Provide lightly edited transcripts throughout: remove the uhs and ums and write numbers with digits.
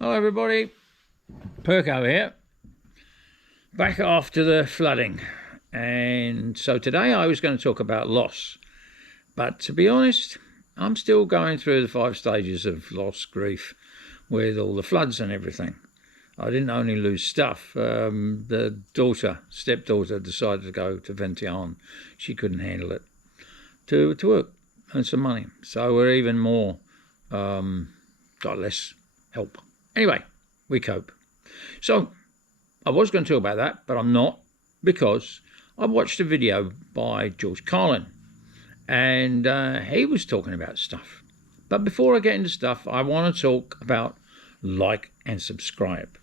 Hello everybody, Perko here, back after the flooding. And so today I was going to talk about loss, but to be honest, I'm still going through the 5 stages of loss, grief, with all the floods and everything. I didn't only lose stuff. The stepdaughter decided to go to Vientiane. She couldn't handle it, to work, earn some money. So we're even more, got less help. Anyway, we cope. So I was going to talk about that, but I'm not, because I watched a video by GEORGE CARLIN, and he was talking about stuff. But before I get into stuff, I want to talk about like and subscribe.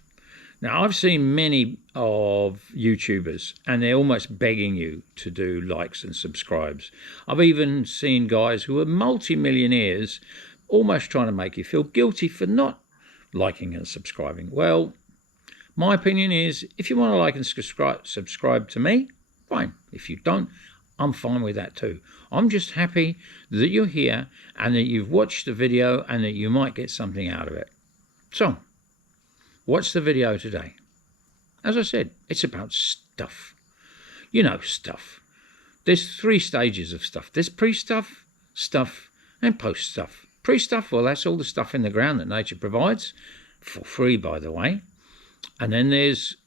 Now, I've seen many of YouTubers, and they're almost begging you to do likes and subscribes. I've even seen guys who are multi-millionaires almost trying to make you feel guilty for not liking and subscribing. Well, my opinion is, if you want to like and subscribe to me, fine. If you don't, I'm fine with that too. I'm just happy that you're here and that you've watched the video and that you might get something out of it. So, what's the video today? As I said, it's about stuff. You know, stuff. There's 3 stages of stuff. There's pre-stuff, stuff, and post-stuff. Pre-stuff, well, that's all the stuff in the ground that nature provides, for free, by the way. And then there's,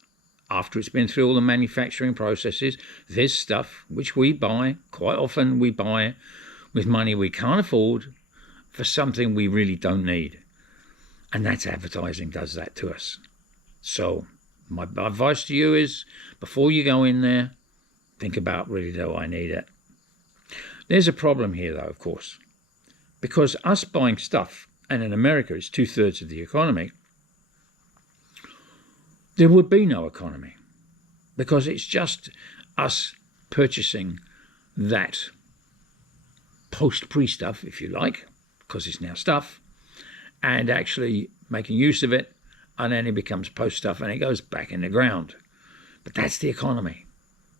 after it's been through all the manufacturing processes, there's stuff which we buy. Quite often we buy with money we can't afford for something we really don't need. And that's advertising does that to us. So my advice to you is, before you go in there, think about, really, do I need it? There's a problem here, though, of course. Because us buying stuff, and in America it's 2/3 of the economy, there would be no economy, because it's just us purchasing that post-pre stuff, if you like, because it's now stuff, and actually making use of it, and then it becomes post stuff and it goes back in the ground. But that's the economy.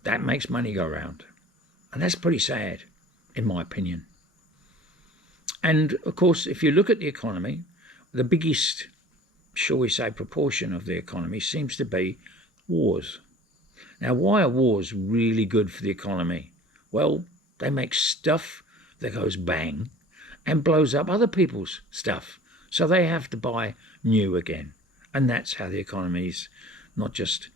That makes money go round. And that's pretty sad, in my opinion. And of course, if you look at the economy, the biggest, shall we say, proportion of the economy seems to be wars. Now, why are wars really good for the economy? Well, they make stuff that goes bang and blows up other people's stuff. So they have to buy new again. And that's how the economy's, not just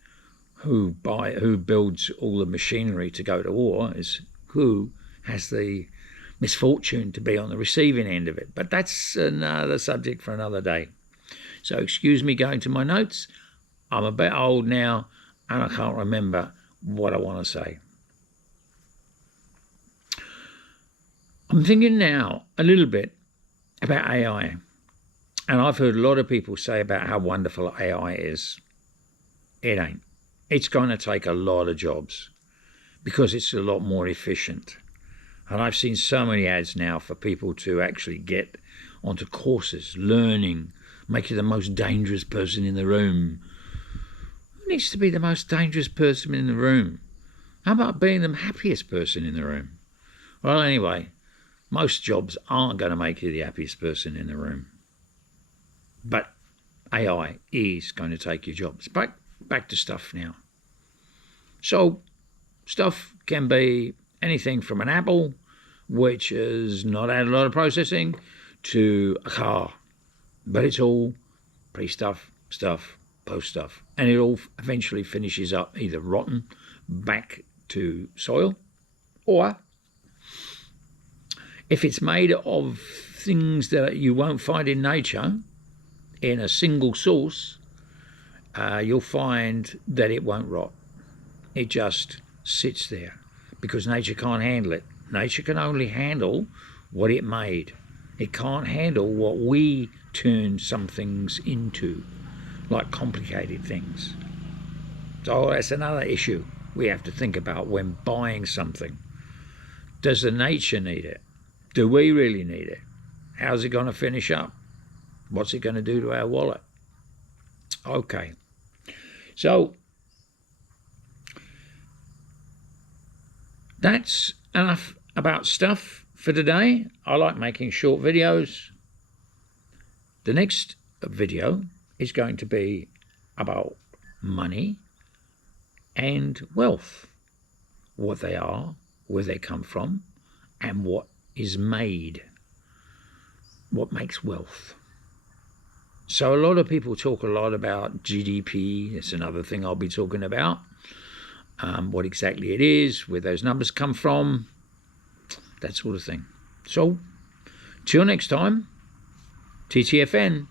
who builds all the machinery to go to war, is who has the misfortune to be on the receiving end of it. But that's another subject for another day. So excuse me going to my notes. I'm a bit old now and I can't remember what I want to say. I'm thinking now a little bit about AI. And I've heard a lot of people say about how wonderful AI is. It ain't. It's going to take a lot of jobs because it's a lot more efficient. And I've seen so many ads now for people to actually get onto courses, learning, make you the most dangerous person in the room. Who needs to be the most dangerous person in the room? How about being the happiest person in the room? Well, anyway, most jobs aren't going to make you the happiest person in the room. But AI is going to take your jobs. Back to stuff now. So stuff can be anything from an apple, which has not had a lot of processing, to a car. But it's all pre-stuff, stuff, post-stuff. And it all eventually finishes up either rotten back to soil, or if it's made of things that you won't find in nature, in a single source, you'll find that it won't rot. It just sits there because nature can't handle it. Nature can only handle what it made. It can't handle what we turn some things into, like complicated things. So that's another issue we have to think about when buying something. Does the nature need it? Do we really need it? How's it going to finish up? What's it going to do to our wallet? Okay. So that's enough about stuff for today. I like making short videos. The next video is going to be about money and wealth, what they are, where they come from, and what is made, what makes wealth. So a lot of people talk a lot about GDP. That's another thing I'll be talking about. What exactly it is, where those numbers come from, that sort of thing. So, till next time, TTFN.